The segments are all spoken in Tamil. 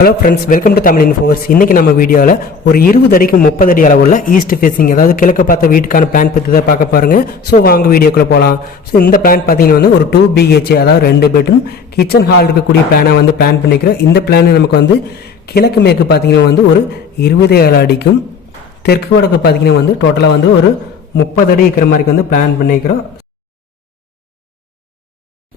Hello friends, welcome to Tamil இன்ஃபோவர்ஸ். இன்றைக்கி நம்ம வீடியோவில் ஒரு 20 அடிக்கு 30 அடி அளவுள்ள ஈஸ்ட் ஃபேஸிங், அதாவது கிழக்கு பார்த்த வீட்டுக்கான பிளான் பற்றி தான் பார்க்க பாருங்க. ஸோ வாங்க வீடியோக்குள்ளே போகலாம். ஸோ இந்த பிளான் பார்த்தீங்கன்னா ஒரு 2 BHK, அதாவது 2 பெட்ரூம் கிச்சன் ஹால் இருக்கக்கூடிய பிளானை பிளான் பண்ணிக்கிறோம். இந்த பிளான் நமக்கு கிழக்கு மேற்கு பார்த்தீங்கன்னா ஒரு 27 அடிக்கும், தெற்கு வடக்கு பார்த்தீங்கன்னா டோட்டலாக ஒரு 30 அடி இருக்கிற மாதிரி பிளான் பண்ணிக்கிறோம்.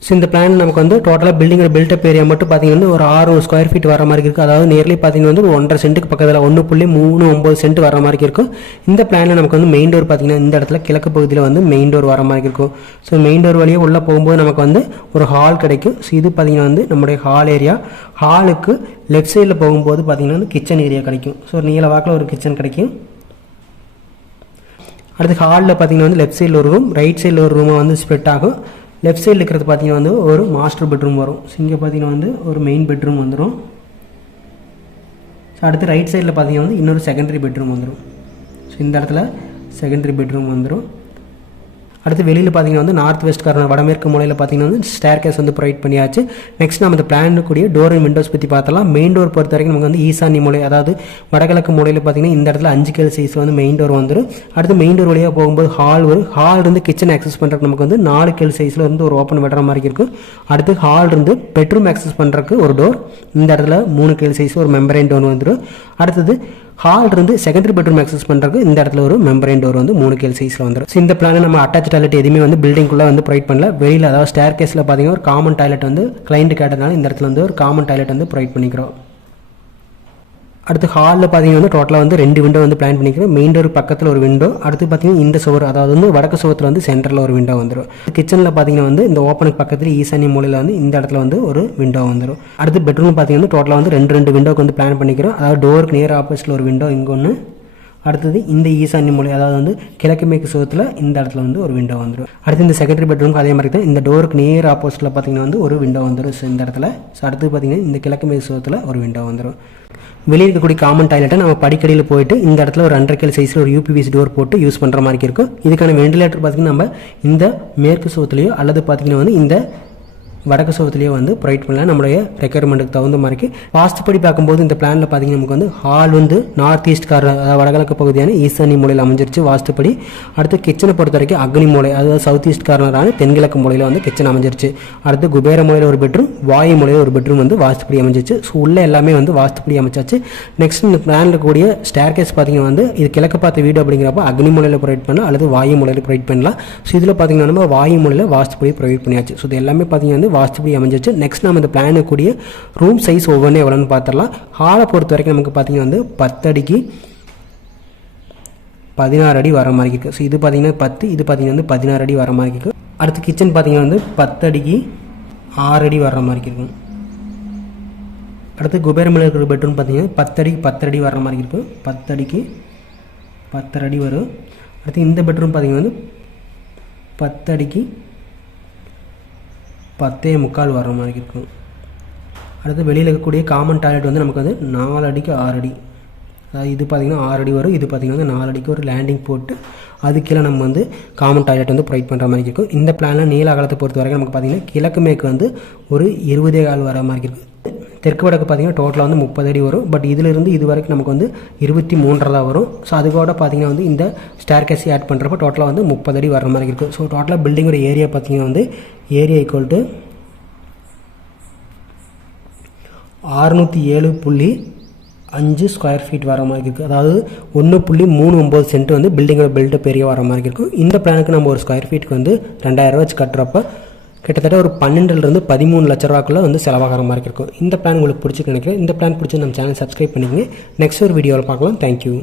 ஸோ இந்த பிளான் நமக்கு டோட்டலாக பில்டிங்கோட பில்டப் ஏரியா மட்டும் பார்த்தீங்கன்னா ஒரு 6 ஸ்கொயர் ஃபீட் வர மாதிரி இருக்குது. அதாவது நியர்லி பார்த்தீங்கன்னா 1.5 சென்ட்டுக்கு பக்கத்தில் 1.39 சென்ட் வர மாதிரி இருக்கும். இந்த பிளானில் நமக்கு மெயின் டோர் பார்த்தீங்கன்னா இந்த இடத்துல கிழக்கு பகுதியில் மெயின் டோர் வர மாதிரி இருக்கும். ஸோ மெயின் டோர் வழியே உள்ளே போகும்போது நமக்கு ஒரு ஹால் கிடைக்கும். ஸோ இது பார்த்தீங்கன்னா நம்முடைய ஹால் ஏரியா. ஹாலுக்கு லெஃப்ட் சைடில் போகும்போது பார்த்தீங்கன்னா கிச்சன் ஏரியா கிடைக்கும். ஸோ நீல வாக்கில் ஒரு கிச்சன் கிடைக்கும். அடுத்து ஹாலில் பார்த்தீங்கன்னா லெஃப்ட் சைடில் ஒரு ரூம், ரைட் சைடில் ஒரு ரூமை ஸ்ப்ளிட் ஆகும். லெஃப்ட் சைடில் இருக்கிறது பார்த்தீங்கன்னா ஒரு மாஸ்டர் பெட்ரூம் வரும். ஸோ இங்கே பார்த்தீங்கன்னா ஒரு மெயின் பெட்ரூம் வந்துடும். ஸோ அடுத்து ரைட் சைடில் பார்த்தீங்கன்னா இன்னொரு செகண்டரி பெட்ரூம் வந்துடும். ஸோ இந்த இடத்துல செகண்டரி பெட்ரூம் வந்துடும். அடுத்து வெளியில் பார்த்தீங்கன்னா நார்த் வெஸ்ட் கார்னர் வடமேற்கு மூலையில் பார்த்தீங்கன்னா ஸ்டேர் கேஸ் ப்ரொவைட் பண்ணியாச்சு. நெக்ஸ்ட் நம்ம இந்த பிளான் கூடிய டோர் அண்ட் விண்டோஸ் பற்றி பார்த்தலாம். மெயின் டோர் பொறுத்த வரைக்கும் நமக்கு ஈசானி மூலை, அதாவது வடகிழக்கு மூலையில் பார்த்தீங்கன்னா இந்த இடத்துல 5 கேல் சைஸில் மெயின் டோர் வந்துடும். அடுத்து மெயின் டோர் வழியாக போகும்போது ஹால் வரும். ஹால் இருந்து கிச்சன் ஆக்சஸ் பண்ணுறதுக்கு நமக்கு 4 கேல் சைஸில் ஒரு ஓப்பன் விடுற மாதிரி இருக்கும். அடுத்து ஹால் இருந்து பெட்ரூம் ஆக்சஸ் பண்ணுறதுக்கு ஒரு டோர், இந்த இடத்துல 3 கேல் சைஸ் ஒரு மெம்பரைன் டோர் வந்துடும். அடுத்தது ஹால் இருந்து செகண்டரி பெட்ரூம் ஆக்சஸ் பண்ணுறதுக்கு இந்த இடத்துல ஒரு மெம்பரைன் டோர் 3 கேல் சைஸில் வந்துடும். ஸோ இந்த பிளானை நம்ம அட்டாச் டாய்லெட் எதுவுமே பில்டிங்குள்ளே ப்ரொவைட் பண்ணல. வெளியில் அதாவது ஸ்டேர் கேஸில் பார்த்தீங்கன்னா ஒரு காமன் டாய்லெட் கிளைண்ட் கேட்டதுனால இந்த இடத்துல ஒரு காமன் டாய்லெட் ப்ரொவைட் பண்ணிக்கிறோம். அடுத்து ஹாலில் பார்த்தீங்கன்னா டோட்டலாக 2 விண்டோ பிளான் பண்ணிக்கிறோம். மெயின் டோர் பக்கத்தில் ஒரு விண்டோ, அடுத்து பார்த்தீங்கன்னா இந்த சுவர், அதாவது வடக்கு சுவத்தில் சென்டரில் ஒரு விண்டோ வந்துடும். கிச்சனில் பார்த்தீங்கன்னா இந்த ஓப்பனுக்கு பக்கத்தில் ஈசானி மூலையில் இந்த இடத்துல ஒரு விண்டோ வந்துடும். அடுத்து பெட்ரூம் பார்த்தீங்கன்னா டோட்டலாக 2 விண்டோக்கு பிளான் பண்ணிக்கிறோம். அதாவது டோருக்கு நேர் ஆப்போசிட்டில் ஒரு விண்டோ இங்கே ஒன்று, அடுத்தது இந்த ஈசானி மூலை, அதாவது கிழக்கு மேற்கு சுவத்தில் இந்த இடத்துல ஒரு விண்டோ வந்துடும். அடுத்து இந்த செகண்டரி பெட்ரூமுக்கு அதே மாதிரி தான் இந்த டோருக்கு நேர் ஆப்போசிட்டில் பார்த்தீங்கன்னா ஒரு விண்டோ வந்துடும். ஸோ இந்த இடத்துல அடுத்து பார்த்தீங்கன்னா இந்த கிழக்கு மேற்கு சுவத்தில் ஒரு விண்டோ வந்துடும். வெளியே இருக்கக்கூடிய காமன் டாய்லெட்டை நம்ம படிக்கடியில் போயிட்டு இந்த இடத்துல ஒரு 1.5 கேல் சைஸில் ஒரு UPVC டோர் போட்டு யூஸ் பண்ணுற மாதிரி இருக்கும். இதுக்கான வெண்டிலேட்டர் பார்த்திங்கன்னா நம்ம இந்த மேற்கு சுவத்துலேயோ அல்லது பார்த்திங்கன்னா இந்த வடக்கு சுவத்துலேயே ப்ரொவைட் பண்ணலாம், நம்மளுடைய ரெக்குயர்மெண்ட்டுக்கு தகுந்த மாதிரி. வாஸ்துப்படி பார்க்கும்போது இந்த பிளானில் பார்த்தீங்கன்னா நமக்கு ஹால் நார்த் ஈஸ்ட் கார்னர், அதாவது வடகிழக்கு பகுதியான ஈசானி மூலையில் அமைஞ்சிருச்சு வாஸ்துப்படி. அடுத்து கிச்சனை பொறுத்த வரைக்கும் அக்னி மூலை, அதாவது சவுத் ஈஸ்ட் கார்னரான தென்கிழக்கு மூலையில் கிச்சன் அமைஞ்சிருச்சு. அடுத்து குபேர மூலையில் ஒரு பெட்ரூம், வாயு மூலையில் ஒரு பெட்ரூம் வாஸ்துப்படி அமைஞ்சிச்சு. ஸோ உள்ள எல்லாமே வாஸ்துப்படி அமைச்சாச்சு. நெக்ஸ்ட் இந்த பிளானில் கூடிய ஸ்டேர் கேஸ் பார்த்தீங்கன்னா இது கிழக்கு பார்த்த வீடு அப்படிங்கிறப்ப அக்னி மூலையில் ப்ரொவைட் பண்ணலாம் அல்லது வாயு மூலையில் ப்ரொவைட் பண்ணலாம். ஸோ இதில் பார்த்தீங்கன்னா நம்ம வாயு மூலையில் வாஸ்துப்படி ப்ரொவைட் பண்ணியாச்சு. ஸோ இது எல்லாமே பார்த்தீங்கன்னா வாஸ்துப்படி அமைஞ்சிச்சு. நெக்ஸ்ட் நம்ம இந்த பிளான் கூடிய ரூம் சைஸ் ஒவ்வொன்றே எவ்வளோன்னு பார்த்துடலாம். ஹாலை பொறுத்த வரைக்கும் நமக்கு பார்த்தீங்கன்னா 10 அடிக்கு 16 அடி வர மாதிரி இருக்குது. ஸோ இது பார்த்தீங்கன்னா 10, இது பார்த்தீங்கன்னா 16 அடி வர மாதிரி இருக்குது. அடுத்து கிச்சன் பார்த்தீங்கன்னா 10 அடிக்கு 6 அடி வர மாதிரி இருக்கும். அடுத்து குபேரமில் இருக்கிற பெட்ரூம் பார்த்தீங்கன்னா 10 அடிக்கு 10 அடி வர மாதிரி இருக்கும். 10 அடிக்கு 10 அடி வரும். அடுத்து இந்த பெட்ரூம் பார்த்தீங்கன்னா 10 அடிக்கு 10.25 வர மாதிரி இருக்கும். அடுத்து வெளியில் இருக்கக்கூடிய காமன் டாய்லெட் நமக்கு 4 அடிக்கு 6 அடி, அதாவது இது பார்த்திங்கன்னா 6 அடி வரும். இது பார்த்திங்கன்னா 4 அடிக்கு ஒரு லேண்டிங் போட்டு அது கீழே நம்ம காமன் டாய்லெட் ப்ரொவைட் பண்ணுற மாதிரி இருக்கும். இந்த பிளானில் நீல அகலத்தை பொறுத்த வரைக்கும் நமக்கு பார்த்திங்கன்னா கிழக்கு மேற்கு ஒரு 20.25 வர மாதிரி இருக்குது. தெற்கு வடக்கு பார்த்தீங்கன்னா டோட்டலாக 30 அடி வரும். பட் இதிலிருந்து இது வரைக்கும் நமக்கு 23 தான் வரும். ஸோ அது கூட பார்த்தீங்கன்னா இந்த ஸ்டேர் கேஸ் ஆட் பண்ணுறப்ப டோட்டலாக 30 அடி வர மாதிரி இருக்கும். ஸோ டோட்டலாக பில்டிங்கோட ஏரியா பார்த்தீங்கன்னா area equal to 607.5 square feet வர மாதிரி இருக்குது. அதாவது 1.39 சென்ட் பில்டிங்கோட பில்டப் ஏரியா வர மாதிரி இருக்கும். இந்த பிளானுக்கு நம்ம ஒரு ஸ்கொயர் ஃபீட்டுக்கு 2000 வச்சு கட்டுறப்ப கிட்டத்தட்ட ஒரு 12 to 13 லட்ச ரூபாக்குள்ளே செலவாகிற மாதிரி இருக்கும். இந்த பிளான் உங்களுக்கு பிடிச்சிருக்கு நினைக்கிறேன். இந்த பிளான் பிடிச்சி நம்ம சேனல் சப்ஸ்கிரைப் பண்ணிக்கங்க. நெக்ஸ்ட் ஒரு வீடியோவில் பார்க்கலாம். தேங்க்யூ.